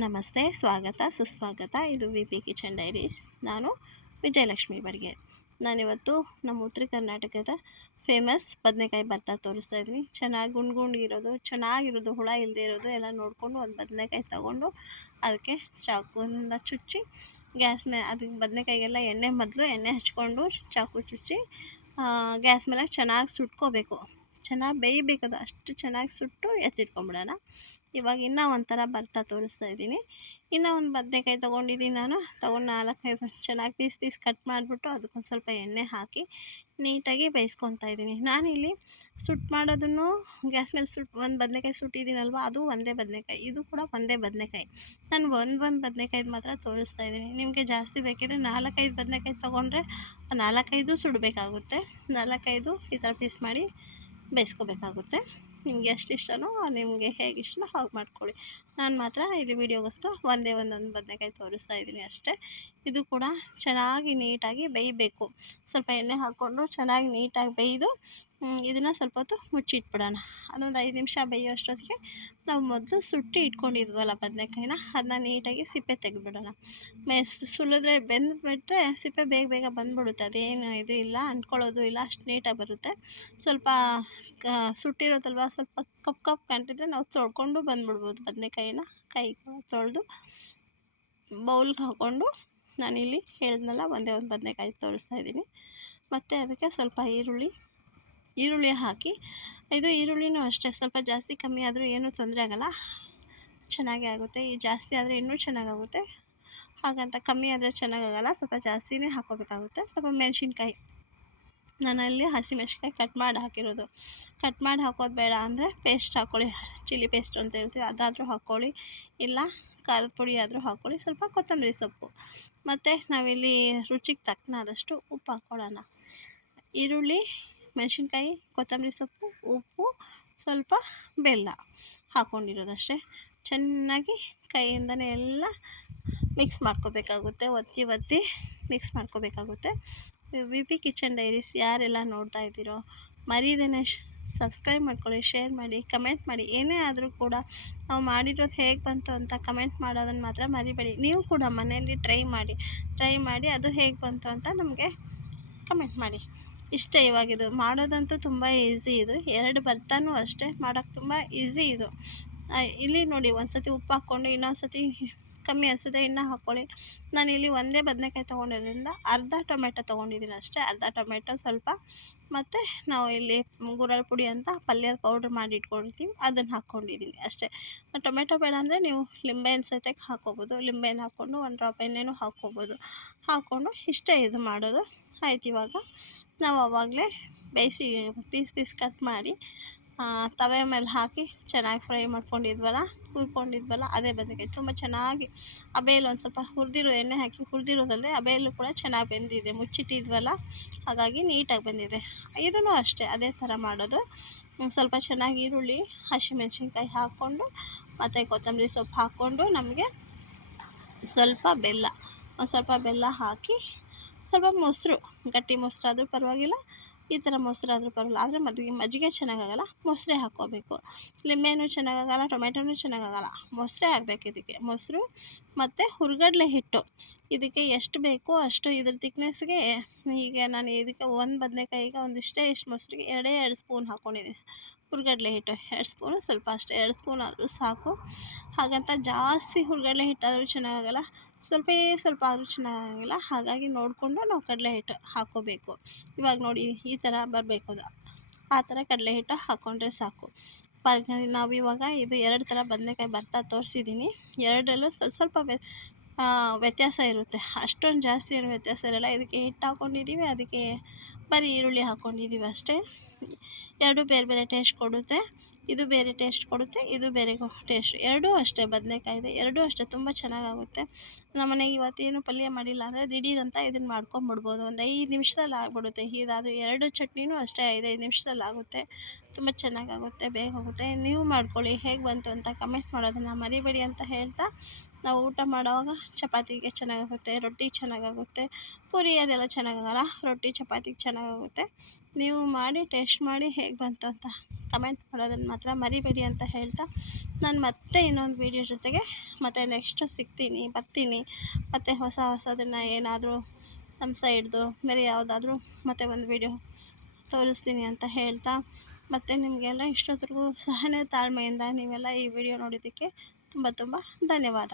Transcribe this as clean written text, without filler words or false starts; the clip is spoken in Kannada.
ನಮಸ್ತೆ, ಸ್ವಾಗತ ಸುಸ್ವಾಗತ. ಇದು ವಿ ಪಿ ಕಿಚನ್ ಡೈರೀಸ್. ನಾನು ವಿಜಯಲಕ್ಷ್ಮಿ ಬಡ್ಗೆ. ನಾನಿವತ್ತು ನಮ್ಮ ಉತ್ತರ ಕರ್ನಾಟಕದ ಫೇಮಸ್ ಬದನೆಕಾಯಿ ಭರ್ತಾ ತೋರಿಸ್ತಾ ಇದ್ದೀನಿ. ಚೆನ್ನಾಗಿ ಗುಂಡ್ಗಿರೋದು, ಚೆನ್ನಾಗಿರೋದು, ಹುಳ ಇಲ್ಲದೆ ಇರೋದು ಎಲ್ಲ ನೋಡಿಕೊಂಡು ಒಂದು ಬದನೆಕಾಯಿ ತೊಗೊಂಡು ಅದಕ್ಕೆ ಚಾಕುವಿಂದ ಚುಚ್ಚಿ ಗ್ಯಾಸ್ ಮೇಲೆ ಅದಕ್ಕೆ ಬದನೆಕಾಯಿಗೆಲ್ಲ ಮೊದಲು ಎಣ್ಣೆ ಹಚ್ಕೊಂಡು ಚಾಕು ಚುಚ್ಚಿ ಗ್ಯಾಸ್ ಮೇಲೆ ಚೆನ್ನಾಗಿ ಸುಟ್ಕೋಬೇಕು. ಚೆನ್ನಾಗಿ ಬೇಯಬೇಕು, ಅದು ಅಷ್ಟು ಚೆನ್ನಾಗಿ ಸುಟ್ಟು ಎತ್ತಿಟ್ಕೊಂಬಿಡೋಣ. ಇವಾಗ ಇನ್ನೂ ಒಂಥರ ಭರ್ತಾ ತೋರಿಸ್ತಾ ಇದ್ದೀನಿ. ಇನ್ನೂ ಒಂದು ಬದನೆಕಾಯಿ ತೊಗೊಂಡಿದ್ದೀನಿ. ತೊಗೊಂಡು 4-5 ಚೆನ್ನಾಗಿ ಪೀಸ್ ಕಟ್ ಮಾಡಿಬಿಟ್ಟು ಅದಕ್ಕೊಂದು ಸ್ವಲ್ಪ ಎಣ್ಣೆ ಹಾಕಿ ನೀಟಾಗಿ ಬೇಯಿಸ್ಕೊತಾ ಇದ್ದೀನಿ. ನಾನಿಲ್ಲಿ ಮಾಡೋದನ್ನು ಗ್ಯಾಸ್ ಮೇಲೆ ಒಂದು ಬದನೆಕಾಯಿ ಸುಟ್ಟಿದ್ದೀನಲ್ವ, ಅದು ಒಂದೇ ಬದನೆಕಾಯಿ, ಇದು ಕೂಡ ಒಂದೇ ಬದನೆಕಾಯಿ. ನಾನು ಒಂದು ಬದನೆಕಾಯ್ದು ಮಾತ್ರ ತೋರಿಸ್ತಾ ಇದ್ದೀನಿ. ನಿಮಗೆ ಜಾಸ್ತಿ ಬೇಕಿದ್ರೆ 4-5 ಬದನೆಕಾಯಿ ತೊಗೊಂಡ್ರೆ 4-5 ಸುಡಬೇಕಾಗುತ್ತೆ. 4-5 ಈ ಥರ ಪೀಸ್ ಮಾಡಿ ಬೇಯಿಸ್ಕೋಬೇಕಾಗುತ್ತೆ. ನಿಮಗೆ ಎಷ್ಟು ಇಷ್ಟನೋ, ನಿಮಗೆ ಹೇಗೆ ಇಷ್ಟನೋ ಹಾಗೆ ಮಾಡ್ಕೊಳ್ಳಿ. ನಾನು ಮಾತ್ರ ಇಲ್ಲಿ ವೀಡಿಯೋಗೋಸ್ಕರ ಒಂದೊಂದು ಬದನೆಕಾಯಿ ತೋರಿಸ್ತಾ ಇದ್ದೀನಿ ಅಷ್ಟೇ. ಇದು ಕೂಡ ಚೆನ್ನಾಗಿ ನೀಟಾಗಿ ಬೇಯಬೇಕು. ಸ್ವಲ್ಪ ಎಣ್ಣೆ ಹಾಕ್ಕೊಂಡು ಚೆನ್ನಾಗಿ ನೀಟಾಗಿ ಬೇಯ್ದು ಇದನ್ನು ಸ್ವಲ್ಪ ಹೊತ್ತು ಮುಚ್ಚಿಟ್ಬಿಡೋಣ. ಅದೊಂದು 5 ನಿಮಿಷ ಬೇಯೋ ಅಷ್ಟೊತ್ತಿಗೆ ನಾವು ಮೊದಲು ಸುಟ್ಟು ಇಟ್ಕೊಂಡಿದ್ವಲ್ಲ ಬದನೆಕಾಯಿನ, ಅದನ್ನ ನೀಟಾಗಿ ಸಿಪ್ಪೆ ತೆಗೆದುಬಿಡೋಣ. ಸುಲಿದ್ರೆ ಬೆಂದುಬಿಟ್ರೆ ಸಿಪ್ಪೆ ಬೇಗ ಬಂದುಬಿಡುತ್ತೆ. ಅದೇನು ಇದು ಇಲ್ಲ, ಅಂಟ್ಕೊಳ್ಳೋದು ಇಲ್ಲ, ಅಷ್ಟು ನೀಟಾಗಿ ಬರುತ್ತೆ. ಸ್ವಲ್ಪ ಸುಟ್ಟಿರೋದಲ್ವ, ಸ್ವಲ್ಪ ಕಪ್ಪು ಕಂಟಿದ್ರೆ ನಾವು ತೊಳ್ಕೊಂಡು ಬಂದುಬಿಡ್ಬೋದು ಬದನೆಕಾಯಿನ. ಕೈ ತೊಳೆದು ಬೌಲ್ಗೆ ಹಾಕ್ಕೊಂಡು ನಾನಿಲ್ಲಿ ಹೇಳಿದ್ನಲ್ಲ ಒಂದೇ ಒಂದು ಬದನೆಕಾಯಿ ತೋರಿಸ್ತಾ ಇದ್ದೀನಿ. ಮತ್ತು ಅದಕ್ಕೆ ಸ್ವಲ್ಪ ಈರುಳ್ಳಿ ಹಾಕಿ, ಇದು ಈರುಳ್ಳಿನೂ ಅಷ್ಟೇ ಸ್ವಲ್ಪ ಜಾಸ್ತಿ ಕಮ್ಮಿ ಆದರೂ ಏನೂ ತೊಂದರೆ ಆಗೋಲ್ಲ, ಚೆನ್ನಾಗೇ ಆಗುತ್ತೆ. ಈ ಜಾಸ್ತಿ ಆದರೆ ಇನ್ನೂ ಚೆನ್ನಾಗಾಗುತ್ತೆ, ಹಾಗಂತ ಕಮ್ಮಿ ಆದರೆ ಚೆನ್ನಾಗಾಗಲ್ಲ, ಸ್ವಲ್ಪ ಜಾಸ್ತಿನೇ ಹಾಕ್ಕೋಬೇಕಾಗುತ್ತೆ. ಸ್ವಲ್ಪ ಮೆಣಸಿನ್ಕಾಯಿ, ನಾನಲ್ಲಿ ಹಸಿಮೆಣ್ಸಿನ್ಕಾಯಿ ಕಟ್ ಮಾಡಿ ಹಾಕಿರೋದು. ಕಟ್ ಮಾಡಿ ಹಾಕೋದು ಬೇಡ ಅಂದರೆ ಪೇಸ್ಟ್ ಹಾಕ್ಕೊಳ್ಳಿ, ಚಿಲ್ಲಿ ಪೇಸ್ಟ್ ಅಂತ ಹೇಳ್ತೀವಿ, ಅದಾದರೂ ಹಾಕ್ಕೊಳ್ಳಿ, ಇಲ್ಲ ಖಾರದ ಪುಡಿ ಆದರೂ ಹಾಕ್ಕೊಳ್ಳಿ. ಸ್ವಲ್ಪ ಕೊತ್ತಂಬರಿ ಸೊಪ್ಪು, ಮತ್ತು ನಾವಿಲ್ಲಿ ರುಚಿಗೆ ತಕ್ಕನಾದಷ್ಟು ಉಪ್ಪು ಹಾಕ್ಕೊಳ್ಳೋಣ. ಈರುಳ್ಳಿ, ಮೆಣಸಿನ್ಕಾಯಿ, ಕೊತ್ತಂಬರಿ ಸೊಪ್ಪು, ಉಪ್ಪು, ಸ್ವಲ್ಪ ಬೆಲ್ಲ ಹಾಕ್ಕೊಂಡಿರೋದಷ್ಟೇ. ಚೆನ್ನಾಗಿ ಕೈಯಿಂದನೇ ಎಲ್ಲ ಮಿಕ್ಸ್ ಮಾಡ್ಕೋಬೇಕಾಗುತ್ತೆ, ಒತ್ತಿ ಮಿಕ್ಸ್ ಮಾಡ್ಕೋಬೇಕಾಗುತ್ತೆ. ವಿ ಪಿ ಕಿಚನ್ ಡೈರೀಸ್ ಯಾರೆಲ್ಲ ನೋಡ್ತಾ ಇದ್ದೀರೋ ಮರೀದೇನೆ ಸಬ್ಸ್ಕ್ರೈಬ್ ಮಾಡ್ಕೊಳ್ಳಿ, ಶೇರ್ ಮಾಡಿ, ಕಮೆಂಟ್ ಮಾಡಿ. ಏನೇ ಆದರೂ ಕೂಡ ನಾವು ಮಾಡಿರೋದು ಹೇಗೆ ಬಂತು ಅಂತ ಕಮೆಂಟ್ ಮಾಡೋದನ್ನು ಮಾತ್ರ ಮರಿಬೇಡಿ. ನೀವು ಕೂಡ ಮನೆಯಲ್ಲಿ ಟ್ರೈ ಮಾಡಿ ಅದು ಹೇಗೆ ಬಂತು ಅಂತ ನಮಗೆ ಕಮೆಂಟ್ ಮಾಡಿ. ಇಷ್ಟೇ. ಇವಾಗಿದು ಮಾಡೋದಂತೂ ತುಂಬ ಈಸಿ. ಇದು 2 ಭರ್ತಾನೂ ಅಷ್ಟೇ ಮಾಡೋಕ್ಕೆ ತುಂಬ ಈಸಿ ಇದು. ಇಲ್ಲಿ ನೋಡಿ, ಒಂದು ಸತಿ ಉಪ್ಪು ಹಾಕ್ಕೊಂಡು ಇನ್ನೊಂದು ಸತಿ ಕಮ್ಮಿ ಅನಿಸಿದ್ರೆ ಇನ್ನೂ ಹಾಕ್ಕೊಳ್ಳಿ. ನಾನಿಲ್ಲಿ ಒಂದೇ ಬದನೆಕಾಯಿ ತೊಗೊಂಡಿರೋದ್ರಿಂದ ಅರ್ಧ ಟೊಮೆಟೊ ತೊಗೊಂಡಿದ್ದೀನಿ ಅಷ್ಟೇ. ಅರ್ಧ ಟೊಮೆಟೊ ಸ್ವಲ್ಪ, ಮತ್ತು ನಾವು ಇಲ್ಲಿ ಗುರಳ್ ಪುಡಿ ಅಂತ ಪಲ್ಯದ ಪೌಡ್ರ್ ಮಾಡಿ ಇಟ್ಕೊಂಡಿರ್ತೀವಿ, ಅದನ್ನು ಹಾಕ್ಕೊಂಡಿದ್ದೀನಿ ಅಷ್ಟೇ. ಟೊಮೆಟೊ ಬೇಡ ಅಂದರೆ ನೀವು ಲಿಂಬೆಹಣ್ಣು ಸಹಿತಕ್ಕೆ ಹಾಕ್ಕೋಬೋದು. ಲಿಂಬೆಹಣ್ಣು ಹಾಕ್ಕೊಂಡು 1 ಡ್ರಾಪ್ ಎಣ್ಣೆನೂ ಹಾಕ್ಕೋಬೋದು. ಹಾಕ್ಕೊಂಡು ಇಷ್ಟೇ ಇದು ಮಾಡೋದು. ಆಯ್ತು, ಇವಾಗ ನಾವು ಆವಾಗಲೇ ಬೇಯಿಸಿ ಪೀಸ್ ಕಟ್ ಮಾಡಿ ತವೆ ಮೇಲೆ ಹಾಕಿ ಚೆನ್ನಾಗಿ ಫ್ರೈ ಹುರ್ಕೊಂಡಿದ್ವಲ್ಲ ಅದೇ ಬದನೆಕಾಯಿ ತುಂಬ ಚೆನ್ನಾಗಿ ಆ ಬೇಲು ಒಂದು ಸ್ವಲ್ಪ ಎಣ್ಣೆ ಹಾಕಿ ಹುರಿದಿರೋದಲ್ಲದೆ ಆ ಬೇಲು ಕೂಡ ಚೆನ್ನಾಗಿ ಬೆಂದಿದೆ, ಮುಚ್ಚಿಟ್ಟಿದ್ವಲ್ಲ, ಹಾಗಾಗಿ ನೀಟಾಗಿ ಬಂದಿದೆ. ಇದೂ ಅಷ್ಟೇ ಅದೇ ಥರ ಮಾಡೋದು. ಸ್ವಲ್ಪ ಚೆನ್ನಾಗಿ ಈರುಳ್ಳಿ, ಹಸಿಮೆಣ್ಸಿನ್ಕಾಯಿ ಹಾಕ್ಕೊಂಡು ಮತ್ತು ಕೊತ್ತಂಬರಿ ಸೊಪ್ಪು ಹಾಕ್ಕೊಂಡು, ನಮಗೆ ಸ್ವಲ್ಪ ಬೆಲ್ಲ ಹಾಕಿ, ಸ್ವಲ್ಪ ಮೊಸರು, ಗಟ್ಟಿ ಮೊಸರಾದರೂ ಪರವಾಗಿಲ್ಲ, ಈ ಥರ ಮೊಸರಾದರೂ ಪರವಾಗಿಲ್ಲ, ಆದರೆ ಮಜ್ಜಿಗೆ ಚೆನ್ನಾಗಾಗಲ್ಲ, ಮೊಸರೇ ಹಾಕ್ಕೋಬೇಕು. ಲಿಂಬೆನೂ ಚೆನ್ನಾಗಾಗಲ್ಲ, ಟೊಮೆಟೊನೂ ಚೆನ್ನಾಗಾಗಲ್ಲ, ಮೊಸರೇ ಆಗಬೇಕು ಇದಕ್ಕೆ. ಮೊಸರು ಮತ್ತು ಹುರ್ಗಡ್ಲೆ ಹಿಟ್ಟು, ಇದಕ್ಕೆ ಎಷ್ಟು ಬೇಕೋ ಅಷ್ಟು ಇದ್ರ ತಿಕ್ನೆಸ್ಗೆ. ಈಗ ನಾನು ಇದಕ್ಕೆ ಒಂದು ಬದನೆಕಾಯಿಗೆ ಒಂದಿಷ್ಟು ಮೊಸರಿಗೆ 2 ಸ್ಪೂನ್ ಹಾಕ್ಕೊಂಡಿದ್ದೀನಿ. ಹುರ್ಗಡ್ಲೆ ಹಿಟ್ಟು 2 ಸ್ಪೂನು, ಸ್ವಲ್ಪ ಅಷ್ಟೇ 2 ಸ್ಪೂನ್ ಆದರೂ ಸಾಕು. ಹಾಗಂತ ಜಾಸ್ತಿ ಹುರ್ಗಡ್ಲೆ ಹಿಟ್ಟಾದರೂ ಚೆನ್ನಾಗಾಗಲ್ಲ, ಸ್ವಲ್ಪ ಆದರೂ ಚೆನ್ನಾಗಾಗಿಲ್ಲ. ಹಾಗಾಗಿ ನೋಡಿಕೊಂಡು ನಾವು ಕಡಲೆ ಹಿಟ್ಟು ಹಾಕ್ಕೋಬೇಕು. ಇವಾಗ ನೋಡಿ, ಈ ಥರ ಬರಬೇಕು, ಅದು ಆ ಥರ ಕಡಲೆ ಹಿಟ್ಟು ಹಾಕ್ಕೊಂಡ್ರೆ ಸಾಕು. ನಾವಿವಾಗ ಇದು 2 ಥರ ಬದನೆಕಾಯಿ ಭರ್ತಾ ತೋರಿಸಿದ್ದೀನಿ. 2ರಲ್ಲೂ ಸ್ವಲ್ಪ ವ್ಯತ್ಯಾಸ ಇರುತ್ತೆ, ಅಷ್ಟೊಂದು ಜಾಸ್ತಿ ಏನು ವ್ಯತ್ಯಾಸ ಇರೋಲ್ಲ. ಇದಕ್ಕೆ ಹಿಟ್ಟು ಹಾಕ್ಕೊಂಡಿದ್ದೀವಿ, ಅದಕ್ಕೆ ಬರೀ ಈರುಳ್ಳಿ ಹಾಕ್ಕೊಂಡಿದ್ದೀವಿ ಅಷ್ಟೇ. 2 ಬೇರೆ ಟೇಸ್ಟ್ ಕೊಡುತ್ತೆ. ಇದು ಬೇರೆ ಟೇಸ್ಟ್ ಕೊಡುತ್ತೆ, ಇದು ಬೇರೆ ಟೇಸ್ಟ್. 2 ಅಷ್ಟೇ ಬದನೆಕಾಯಿದೆ, 2 ಅಷ್ಟೇ ತುಂಬ ಚೆನ್ನಾಗಾಗುತ್ತೆ. ನಮ್ಮನೆಗೆ ಇವತ್ತೇನು ಪಲ್ಯ ಮಾಡಿಲ್ಲ ಅಂದರೆ ದಿಢೀರಂತ ಇದನ್ನು ಮಾಡ್ಕೊಂಬಿಡ್ಬೋದು, ಒಂದು 5 ನಿಮಿಷದಲ್ಲಿ ಆಗಿಬಿಡುತ್ತೆ. ಇದಾದರೂ 2 ಚಟ್ನಿನೂ ಅಷ್ಟೇ 5 ನಿಮಿಷದಲ್ಲಿ ಆಗುತ್ತೆ, ತುಂಬ ಚೆನ್ನಾಗಾಗುತ್ತೆ, ಬೇಗ ಆಗುತ್ತೆ. ನೀವು ಮಾಡ್ಕೊಳ್ಳಿ, ಹೇಗೆ ಬಂತು ಅಂತ ಕಮೆಂಟ್ ಮಾಡೋದನ್ನು ಮರಿಬೇಡಿ ಅಂತ ಹೇಳ್ತಾ ನಾವು ಊಟ ಮಾಡೋವಾಗ ಚಪಾತಿಗೆ ಚೆನ್ನಾಗಾಗುತ್ತೆ, ರೊಟ್ಟಿ ಚೆನ್ನಾಗಾಗುತ್ತೆ, ಪೂರಿ ಅದೆಲ್ಲ ಚೆನ್ನಾಗಾಗಲ್ಲ, ರೊಟ್ಟಿ ಚಪಾತಿಗೆ ಚೆನ್ನಾಗಾಗುತ್ತೆ. ನೀವು ಮಾಡಿ ಟೇಸ್ಟ್ ಮಾಡಿ ಹೇಗೆ ಬಂತು ಅಂತ ಕಮೆಂಟ್ ಮಾಡೋದನ್ನು ಮಾತ್ರ ಮರಿಬೇಡಿ ಅಂತ ಹೇಳ್ತಾ, ನಾನು ಮತ್ತೆ ಇನ್ನೊಂದು ವೀಡಿಯೋ ಜೊತೆಗೆ ಮತ್ತೆ ನೆಕ್ಸ್ಟ್ ಬರ್ತೀನಿ. ಮತ್ತು ಹೊಸದನ್ನು ಏನಾದರೂ ನಮ್ಮ ಸೈಡ್ದು ಬೇರೆ ಯಾವುದಾದ್ರೂ ಮತ್ತೆ ಒಂದು ವೀಡಿಯೋ ತೋರಿಸ್ತೀನಿ ಅಂತ ಹೇಳ್ತಾ, ಮತ್ತು ನಿಮಗೆಲ್ಲ ಇಷ್ಟೊತ್ತರೆಗೂ ಸಹನೆ ತಾಳ್ಮೆಯಿಂದ ನೀವೆಲ್ಲ ಈ ವಿಡಿಯೋ ನೋಡಿದ್ದಕ್ಕೆ ತುಂಬ ತುಂಬ ಧನ್ಯವಾದ.